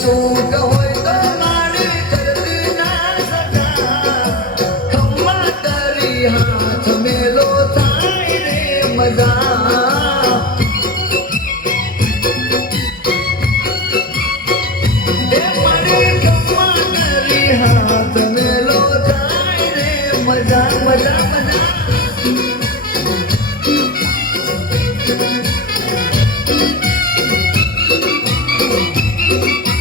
છૂટ હોય તો મારી કરતી ના સજા ખમ્મા તારી હાથ મેલો થાય રે મજા એ મારી ખમ્મા તારી હાથ મેલો થાય રે મજા મજા મજા Thank you.